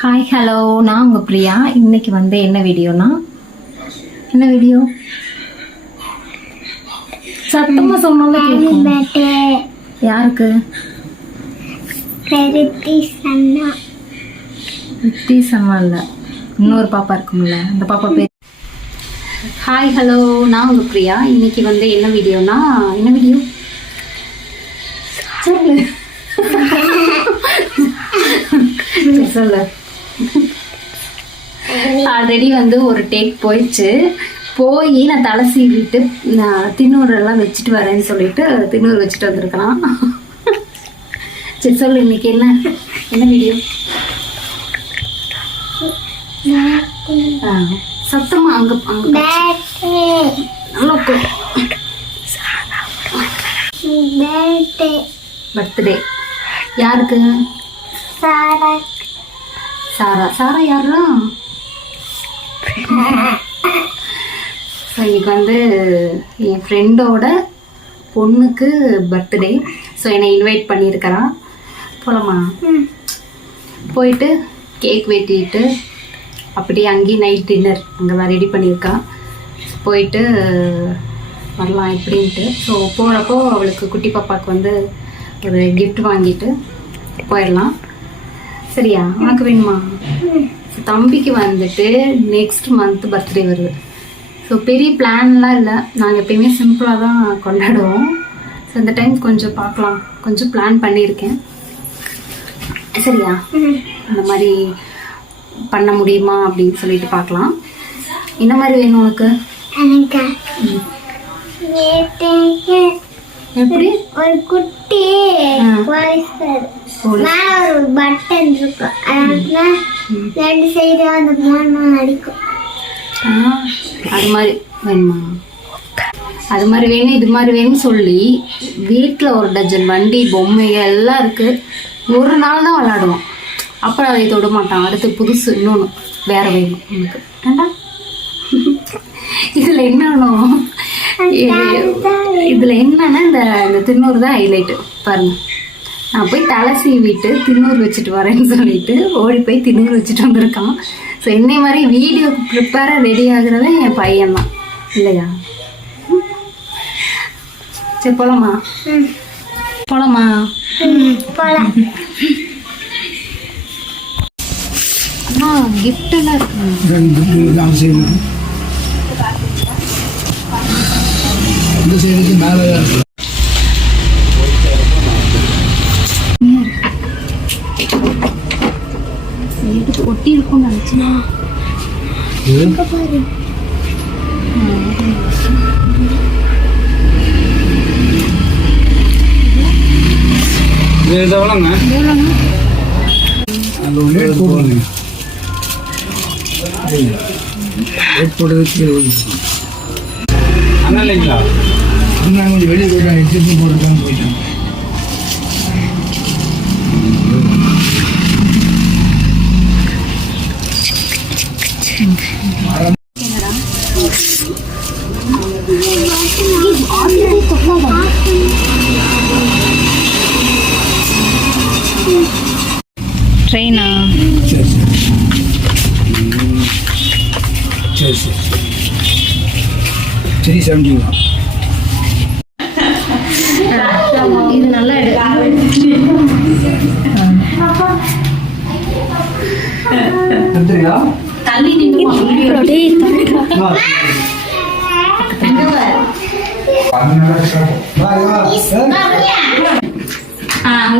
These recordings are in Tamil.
ஹாய் ஹலோ, நான் உங்கள் பிரியா. இன்னைக்கு வந்து என்ன வீடியோனா, என்ன வீடியோ சத்தமாக சொன்னாலும் யாருக்கு? ரித்திஸ் அம்மா இல்லை, இன்னொரு பாப்பா இருக்கும்ல, அந்த பாப்பா பேர். ஹாய் ஹலோ, நான் உங்கள் பிரியா. இன்னைக்கு வந்து என்ன வீடியோனா, என்ன வீடியோ சொல்லு சொல்லு. ஆல்ரெடி வந்து ஒரு டேக் போயிடுச்சு. போய் நான் தலை சீவிட்டு நான் தின்னூரெல்லாம் வச்சுட்டு வரேன்னு சொல்லிட்டு தின்னூர் வச்சுட்டு வந்திருக்கலாம். சரி சொல்லு, இன்னைக்கு என்ன என்ன வீடியோ? சத்தமா அங்க அங்க பர்த்டே யாருக்கு? சாரா. சாரா யாரா? ஸோ இன்னைக்கு வந்து என் ஃப்ரெண்டோட பொண்ணுக்கு பர்த்டே. ஸோ என்னை இன்வைட் பண்ணியிருக்கிறான். போகலாமா? போயிட்டு கேக் வெட்டிட்டு அப்படியே அங்கேயும் நைட் டின்னர் அங்கே தான் ரெடி பண்ணியிருக்கான். போயிட்டு வரலாம் எப்படின்ட்டு. ஸோ போகிறப்போ அவளுக்கு குட்டி பாப்பாவுக்கு வந்து ஒரு கிஃப்ட் வாங்கிட்டு போயிடலாம். சரியா? உனக்கு வேணுமா? தம்பிக்கு வந்துட்டு நெக்ஸ்ட் மந்த் பர்த்டே வருது. ஸோ பெரிய பிளான்லாம் இல்லை, நாங்கள் எப்பயுமே சிம்பிளாக தான் கொண்டாடுவோம். ஸோ இந்த டைம் கொஞ்சம் பார்க்கலாம், கொஞ்சம் பிளான் பண்ணியிருக்கேன். சரியா? இந்த மாதிரி பண்ண முடியுமா அப்படின்னு சொல்லிட்டு பார்க்கலாம். என்ன மாதிரி வேணும் உனக்கு? எப்படி? ஒரு குட்டி ஒரு பட்டன் இருக்கும், ரெண்டு சைடு அந்த மூணு அடிக்கும். அது மாதிரி வேணுமா? அது மாதிரி வேணும், இது மாதிரி வேணும்னு சொல்லி வீட்டில் ஒரு டஜன் வண்டி பொம்மைகள் எல்லாம் இருக்கு. ஒரு நாள் தான் விளையாடுவோம், அப்புறம் அதை தொட மாட்டான். அடுத்து புதுசு இன்னொன்று வேற வேணும் உனக்கு. ஏண்டா இதில் என்ன வேணும்? இதில் என்னன்னா இந்த தின்னூர் தான் ஹைலைட்டு. பாருங்க, நான் போய் தலை சீவிட்டு தின்னூர் வச்சுட்டு வரேன்னு சொல்லிட்டு ஓடி போய் தின்னூர் வச்சுட்டு வந்திருக்கான். ஸோ என்னை மாதிரி வீடியோக்கு ப்ரிப்பேராக ரெடி ஆகுறவன் என் பையன்தான் இல்லையா? சரி போலாமா? போலாமா? அண்ணா கிஃப்ட் எல்லாம் இருக்கு. ஒட்டி இருக்கும் நினைச்சுனா பாரு. வெளியே போயிட்டாங்க போயிட்டாங்க. ட்ரெயினா? சரி சரி சரி 70. இது நல்லா தள்ளி நின்று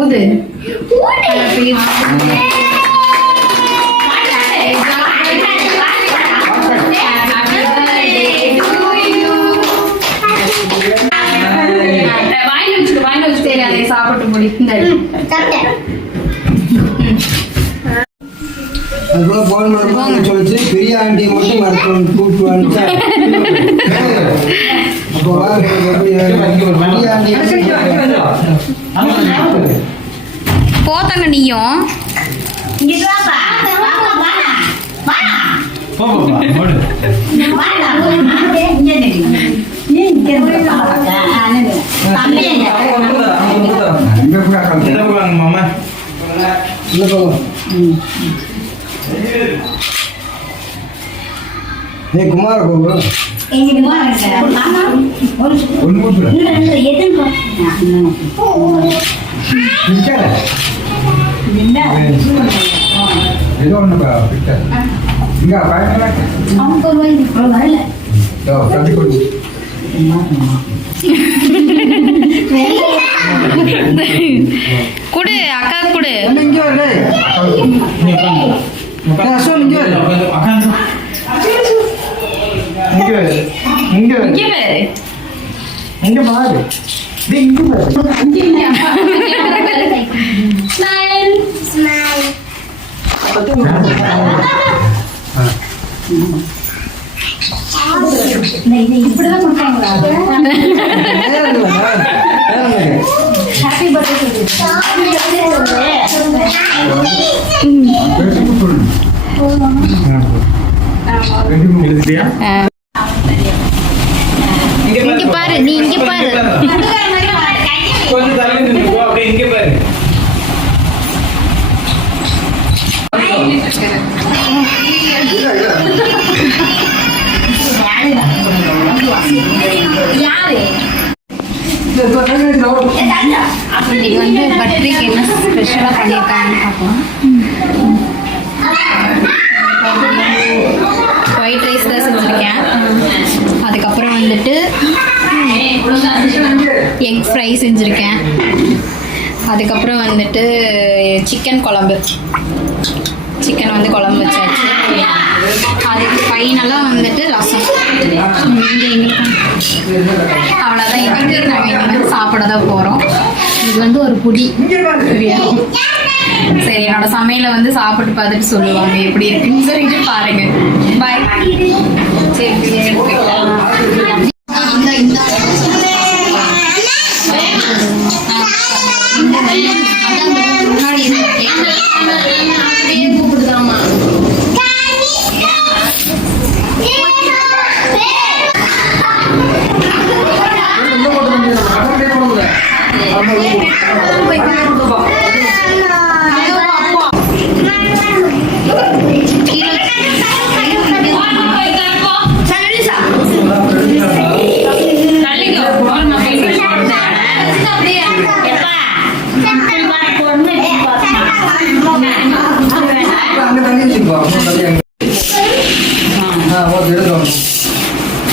ஊது. சாப்பிட்டு முடிச்சு பெரிய ஆண்டி மட்டும் மருத்துவம் கூட்டுவான்னு போத்தாங்க. நீயும் மாமா நீ குமார கோபு ஏதோ ஒன்று இங்க வரல குடு அக்கா குடு இங்க வரல இங்க வரல இங்க இங்க பாரு இங்க ஸ்மைல் ஸ்மைல் இப்படிதான் கொடுத்தாங்களா ஹாப்பி பர்த்டே இங்க பாரு நீ இங்க பாரு கொஞ்சம் தள்ளி நின்னு போ அப்படியே இங்க பாரு யாரு இன்னைக்கு வந்து பர்த்டேக்கு என்ன ஸ்பெஷலா பண்ணியிருக்காங்கன்னு பார்க்கலாம். ஒயிட் ரைஸ் தான் செஞ்சுருக்கேன். அதுக்கப்புறம் வந்துட்டு எக் ஃப்ரை செஞ்சுருக்கேன். அதுக்கப்புறம் வந்துட்டு சிக்கன் குழம்பு, சிக்கன் வந்து குழம்பு வச்சாச்சு. அதுக்கு ஃபைனலாக வந்துட்டு ரசம். அவ்வளோதான். இப்போ நாங்கள் வந்து சாப்பிட தான் போகிறோம். இது வந்து ஒரு புடி. சரி, என்னோட சமையலை வந்து சாப்பிட்டு பார்த்துட்டு சொல்லுவாங்க எப்படி இருக்குன்னு சொல்லிட்டு பாருங்க. பாய். சரி, கூப்பிடுதாமா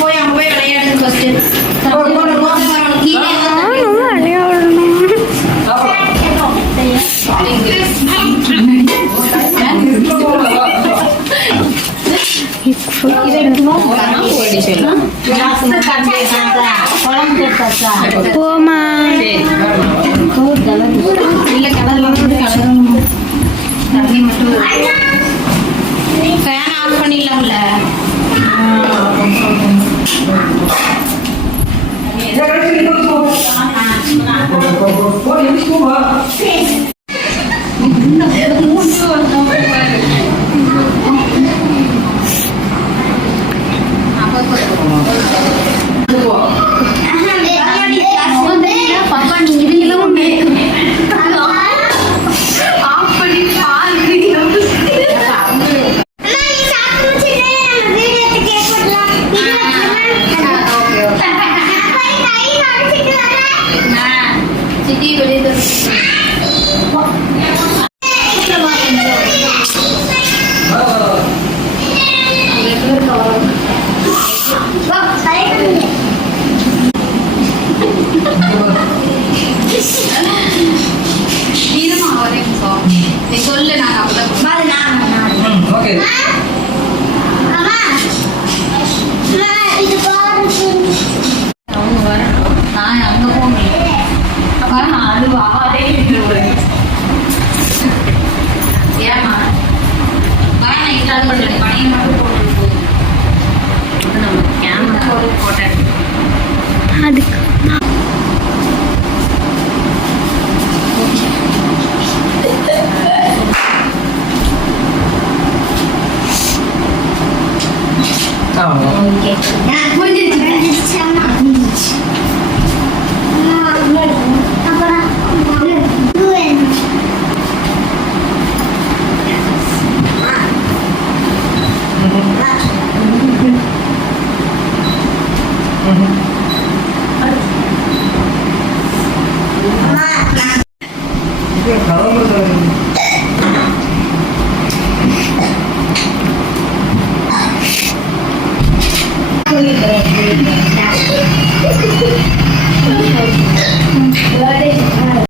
போய் அங்க போய் விளையாடுங்க ஃபர்ஸ்ட். போமா இல்ல கலர் தண்ணி மட்டும் ஃபேன் ஆஃப் பண்ணிடலாம்ல. பாப்பா நீங்க இருக்கலாம் சொல்லு நான் ஓகே அவங்க வரணும். நான் அங்க போகணும். அது வாடே ஏமா நான் இன்ஸ்டால் பண்ணுறேன். பணியை மட்டும் போட்டு நம்ம கேமரா போட்டேன். அதுக்கு